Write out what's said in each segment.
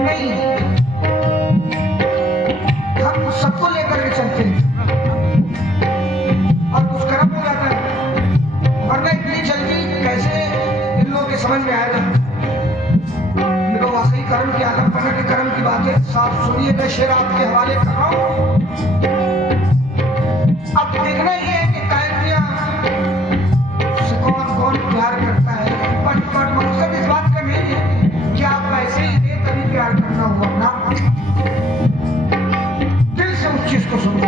नहीं, हम सबको लेकर के चलते हैं और कुछ कर्म हो जाता है, वरना इतनी जल्दी कैसे इन लोगों के समझ में आएगा। देखो वाकई कर्म की आदम करने के कर्म की बात है। साफ सुनिए, मैं शेर आपके हवाले कर रहा हूँ। अब देखना ही है कि कायमिया से कौन कौन प्यार करता है, पर मकसद इस बात का नहीं है कि आप ऐसे ही दे तभी प्यार करना हुआ ना, दिल से उस चीज को सुनो।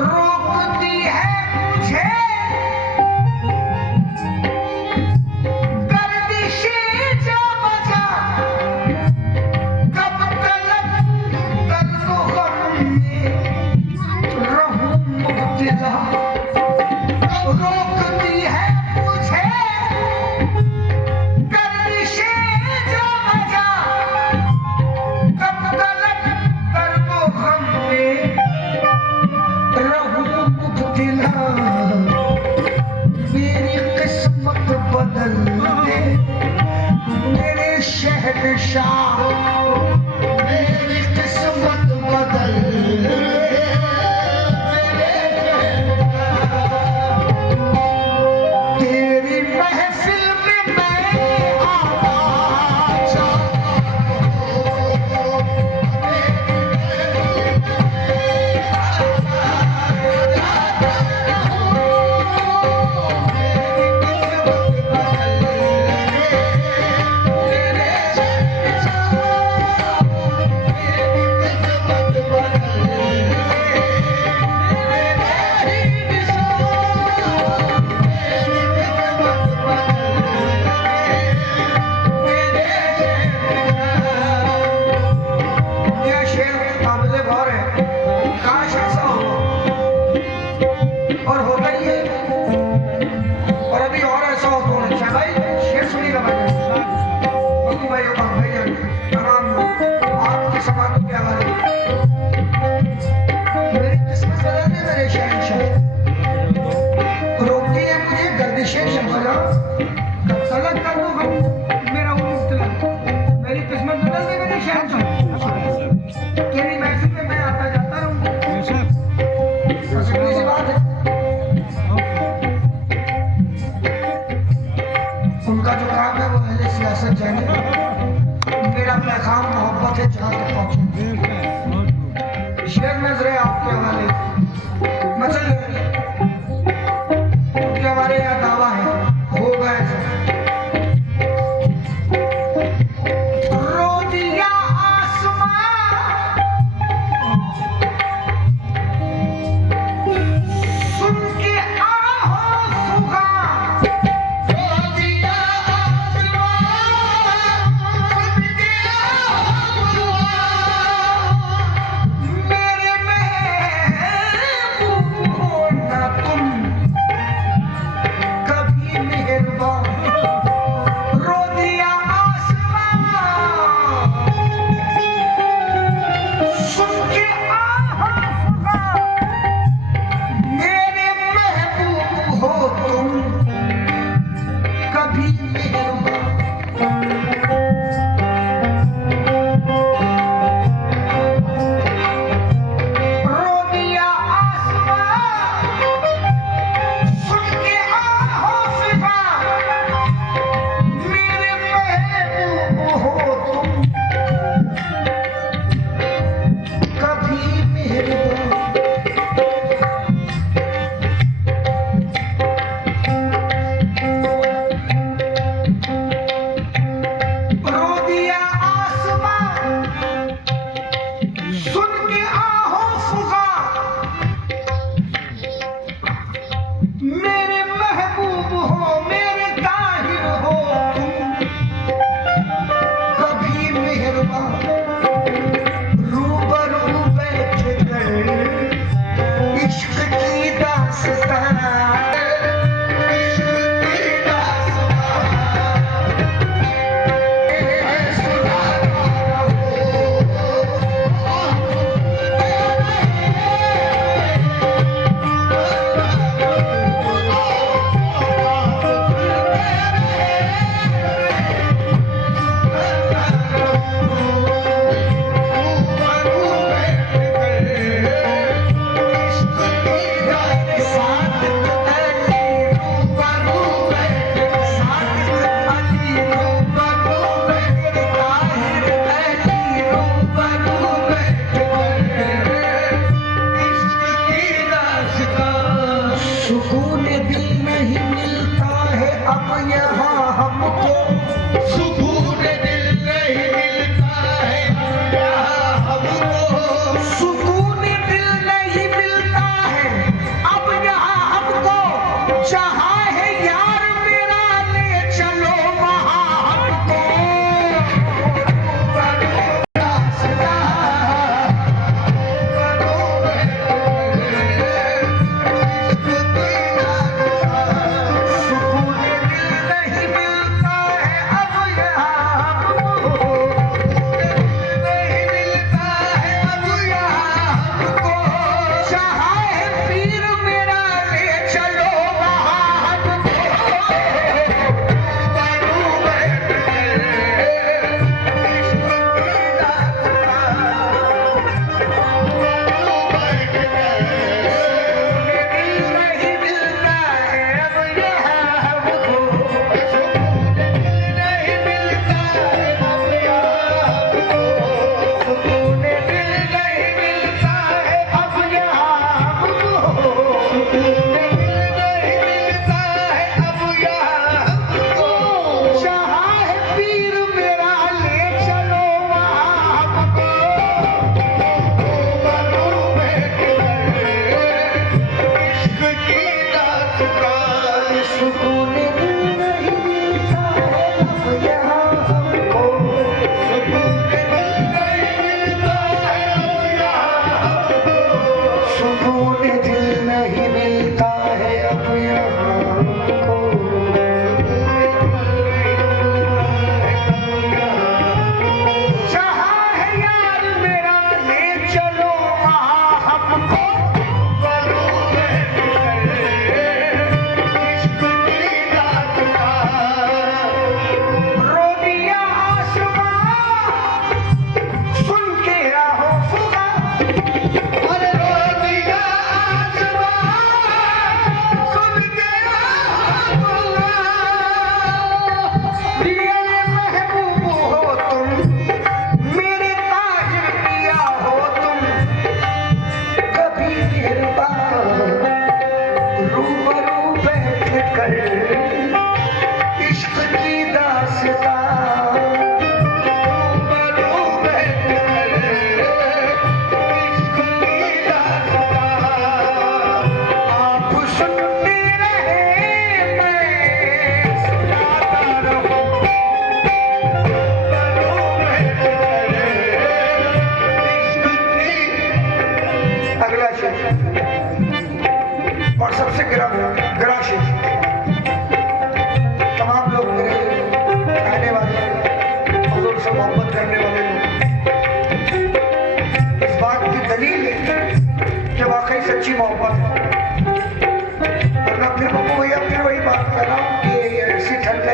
रोकती है मुझे शहंशाह, मेरी किस्मत बदल तेरी महफिल में मैं आना चाहता हूँ। उनका जो काम है वो अहले सियासत जाने, मेरा पैगाम मोहब्बत है जहाँ तक पहुँचे। शेर नजरे आपके हवाले मचल उनके हमारे यहाँ दावा है, हो गए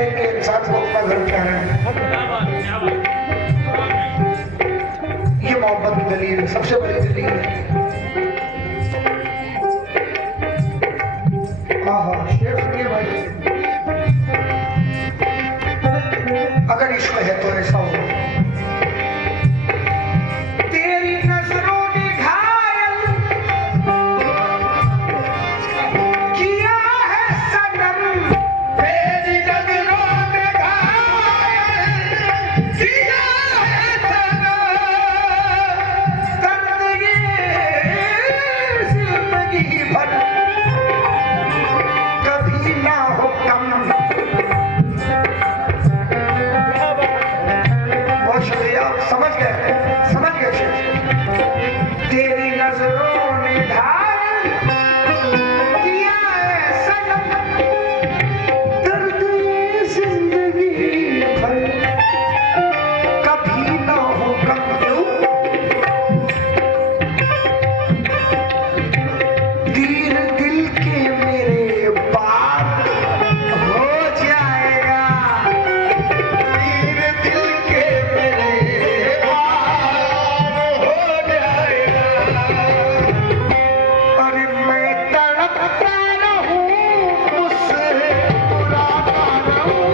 करेंगे इंसान को अपना घर प्यारा है। ये मोहब्बत की दलील है, सबसे बड़ी दलील है। शेर सुनिए भाई, अगर इश्क है तो ऐसा हो। तेरी नजरों ने घायल किया है सनम, तेरी नजरों ने घायल किया है सनम, दर्द ये जिंदगी भर कभी ना हो कम। बहुत शुक्रिया, समझ गए तेरी नजरों ने घायल किया है सनम, दर्द ये जिंदगी भर कभी ना हो कम। तीर दिल के मेरे पार हो जाएगा, तीर दिल के मेरे पार हो जाएगा। अरे मैं तड़पता रहूं, मुझसे मुस्कुराता रहूं,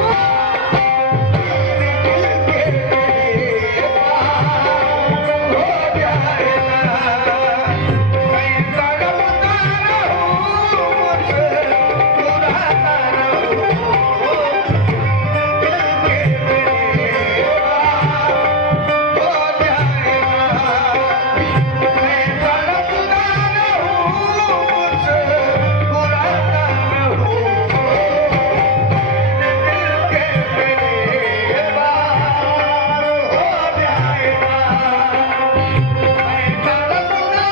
तीर दिल के मेरे पार हो जाएगा। मैं तड़पता रहूं, मुझसे मुस्कुराता रहूं, दिल के मेरे पार हो जाएगा। मैं तड़पता रहूं, मुझसे मुस्कुराता रहूं, दिल के मेरे पार हो जाएगा। मैं तड़पता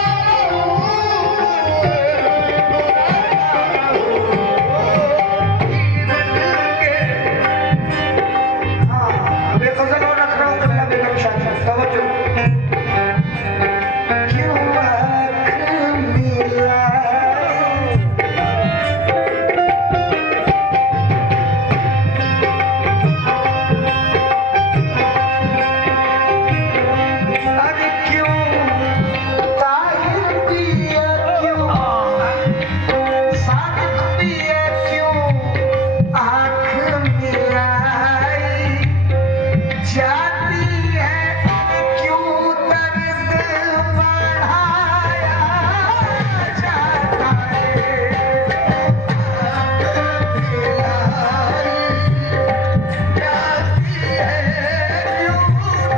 अब एक गजल और रख रहा हूँ कमला बेगम शाह, तवज्जो। क्यों आँख मिला अरे क्यों ताहिर पिया, क्यों साबित पिया, क्यों आँख मिलाई जाती है, क्यों दर्द बढ़ाया जाता है। आँख मिलाई जाती है, क्यों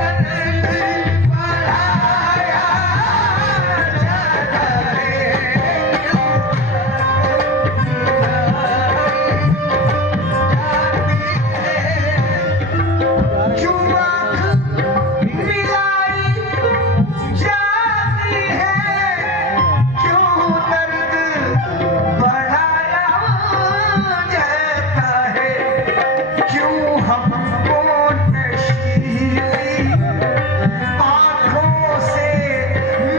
दर्द बढ़ाया जाता है। क्यों आँख मिलाई जाती है, क्यों दर्द बढ़ाया जाता है, क्यों हमको नशीली आँखों से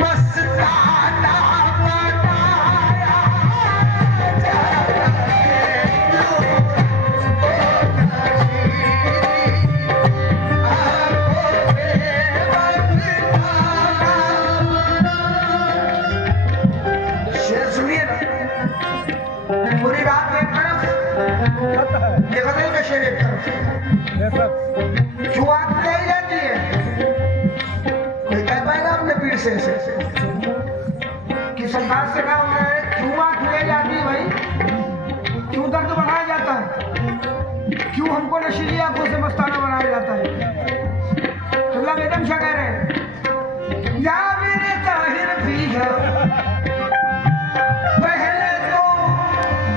मस्ताना बनाया जाता है, क्यों शेर सुनिए ना, पूरी रात एक तरफ, ये गजल का शेर एक तरफ। क्यों आँख मिलाई जाती है, कोई कह पाएगा अपने पीठ से कि सरकार से कहा उन्होंने, क्यों आँख मिलाई जाती है भाई, क्यों दर्द बढ़ाया जाता है, क्यों हमको नशीली आंखों से मस्ताना बनाया जाता है। कमला बेगम शाह कह रहे हैं, या मेरे ताहिर पिया पहले तो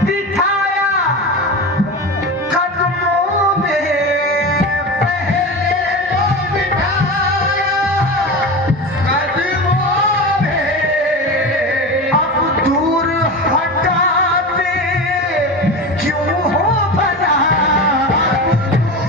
बिठाया कदमों में, पहले तो बिठाया कदमों में, अब दूर हटाते क्यों हो भला, अब दूर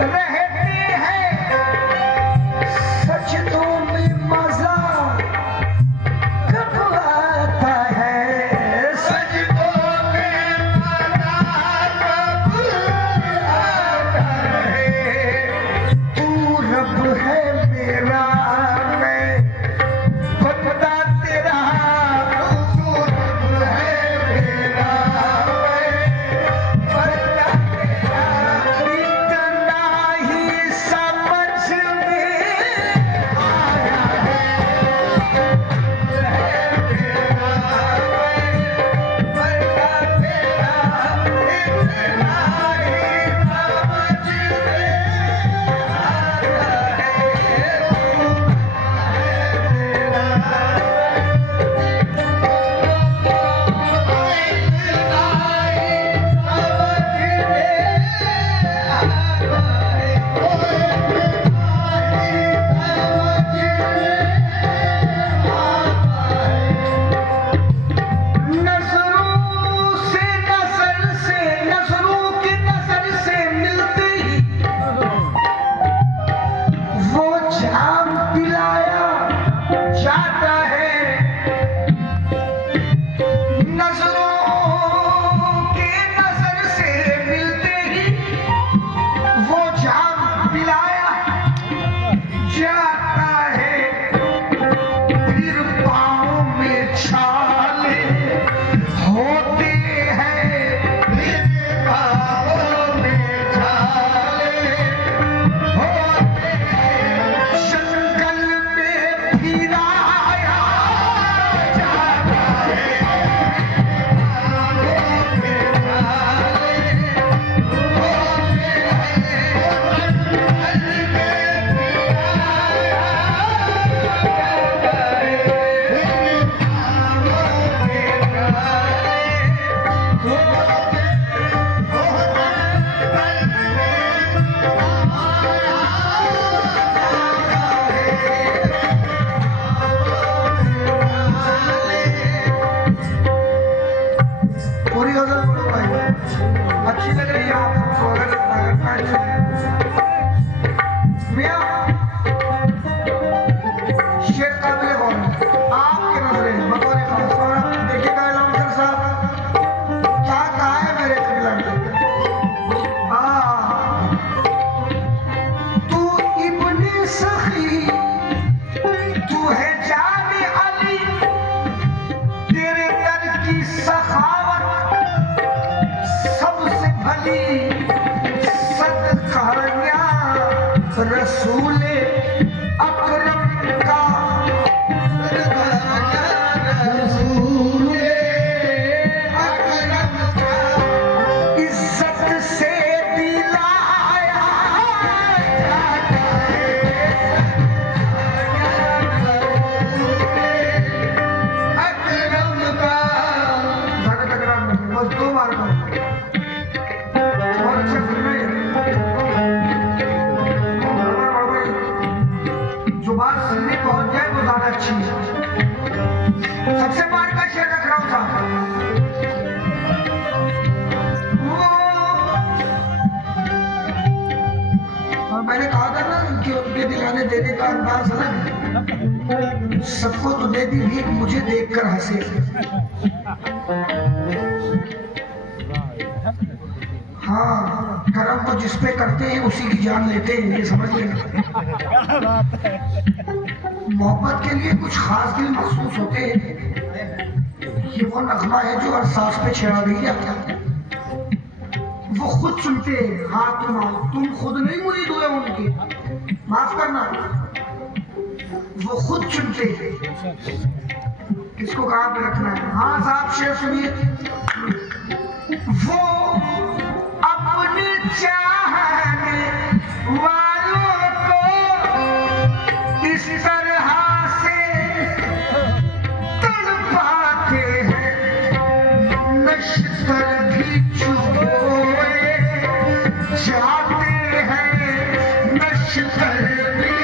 रहते हैं सजदों में मजा कब आता है, सजदों में मजा कब आता है। तू रब है मेरा, मैं बंदा तेरा, तू रब है मेरा, मैं बंदा तेरा। इतना ही समझ में आया है, मेरा मैं बंदा तेरा। इतना ही समझ में आया है, नजरों की नजर से मिलते ही वो जाम पिलाया जाता है। नजरों के नजर से मिलते ही वो जाम पिलाया जाता है। फिर पाँव में छाले होते हैं, फिर पाँव में छाले होते हैं। जंगल में फिराया जाता है, पाँव में छाले होते हैं। जंगल में पूरी गजल बोलो भाई, अच्छी लग रही है आपको? अगर मियां शेर काबिल कौन है आपके नजरे बतौर खास? और देखिएगा अलाउंसर साहब क्या कहा है मेरे खिलाफ। तू इब्ने सखी, तू है जाने अली, तेरे दर की सखावत सबसे भली। सदकाया रसूल अकरम का, रसूल अकरम का इज्जत से दिलाया जाता है। अकरम का बस दो बार का बहुत अच्छा फिल्म है। जो बात सुनने पहुंच जाए वो ज्यादा अच्छी है। सबसे बार का शेर रख रहा हूं साहब। और मैंने कहा था ना कि उनके दिलाने देने का अंदाज अलग है। सबको तो दे दी भीख, मुझे देखकर हंसे। हाँ, करम तो जिस पे करते हैं उसी की जान लेते हैं, ये समझ लेना। मोहब्बत के लिए कुछ खास दिल महसूस होते हैं। ये वो नगमा है जो हर सांस पे छेड़ा नहीं जाता। वो खुद सुनते हैं, हाँ तुम खुद नहीं मुरीद हुए उनके, माफ करना। वो खुद चुनते हैं किसको कहाँ पे रखना है। हाँ साहब शेर सुनिए। वो अपने चाहने वालों को इस तरह से तड़पाते हैं, नश्तर भी चुभोए जाते हैं, नश्तर भी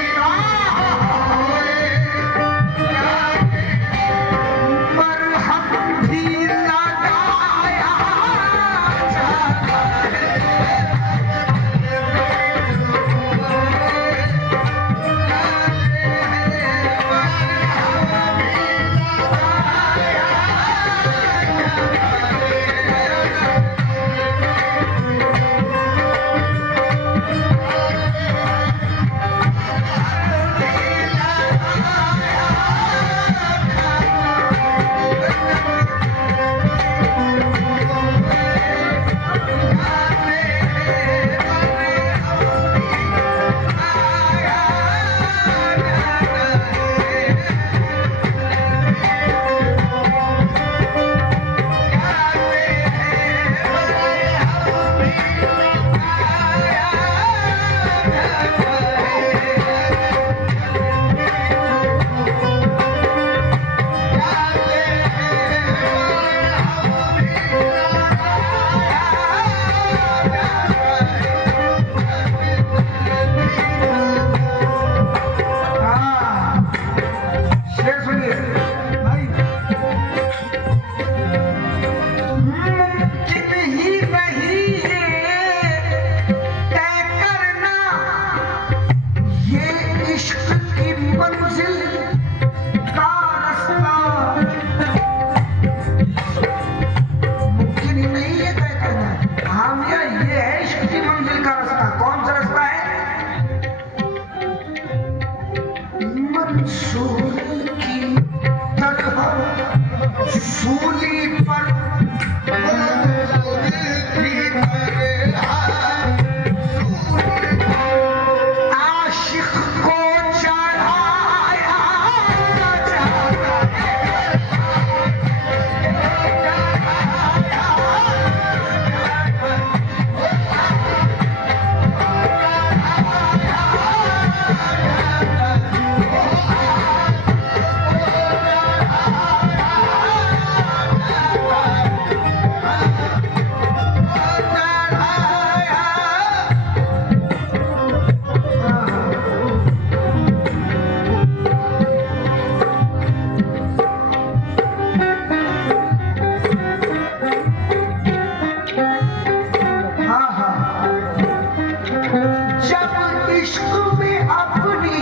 इश्क में अपनी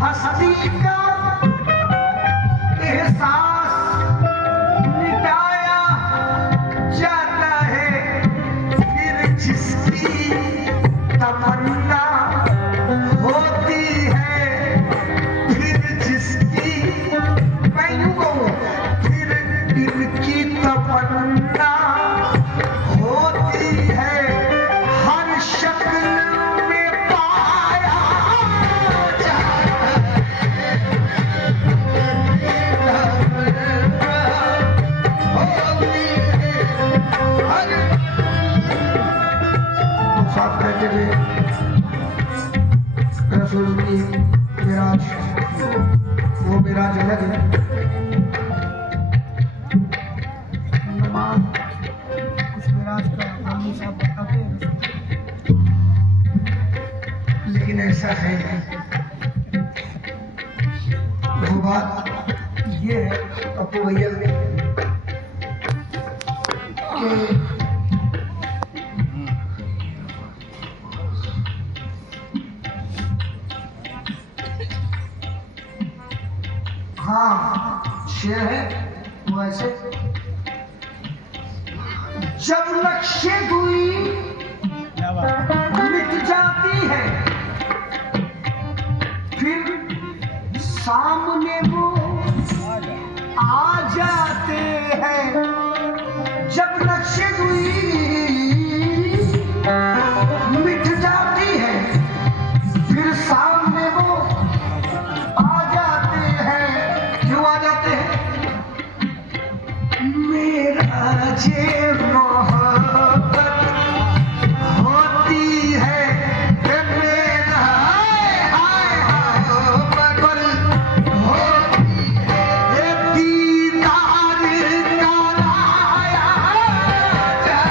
हस्ती का एहसास मिटाया जाता है, फिर जिसकी तमन्ना होती है, फिर जिसकी मैं यूं कहूं, फिर इनकी तमन्ना होती है, हर शक्ल में पाया जाता है, होती है हर। साथ रहते थे रसूल की मेराज, वो मेराज अलग है, नमाज उस मेराज का आदमी साहब बताते हैं, लेकिन ऐसा है नहीं। वो बात ये है पप्पू भैया कि हाँ शेर है वो ऐसे, जब नक्शे दुई मिट जाती है, फिर सामने वो आ जाते हैं, जब नक्शे दुई मिट जाती है, फिर सामने वो आ जाते हैं। क्यों आ जाते हैं? मेरा जे मोहब्बत होती है, मेरा हाय हाय बगल होती है, ये दीदार कराया जाता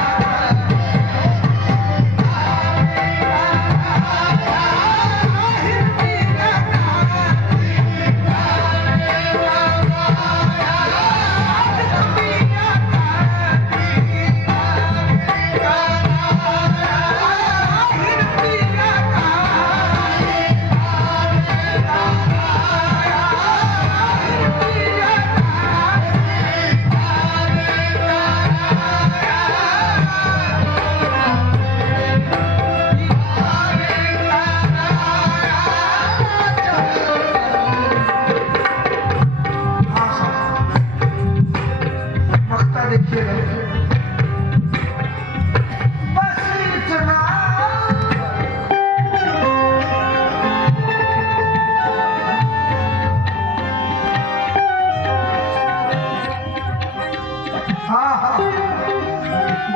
बस इतना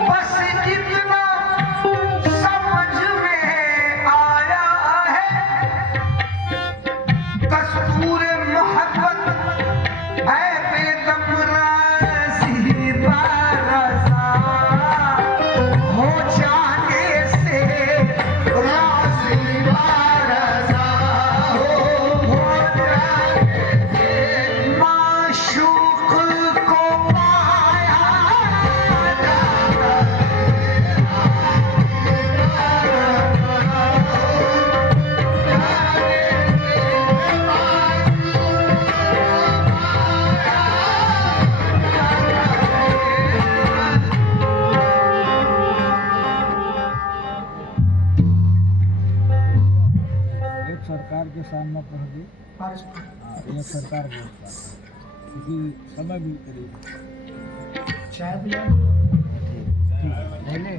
बस इतना समझ में आया है, दस्तूर मोहब्बत है बेदम राज़ी बारज़ा, हो जाने से राज़ी बारज़ा, हो जाने से माशूक को पाया जाता है। एक सरकार के सामने पहुँच गई, एक सरकार के पास, क्योंकि समय भी करीब चाय पिला पहले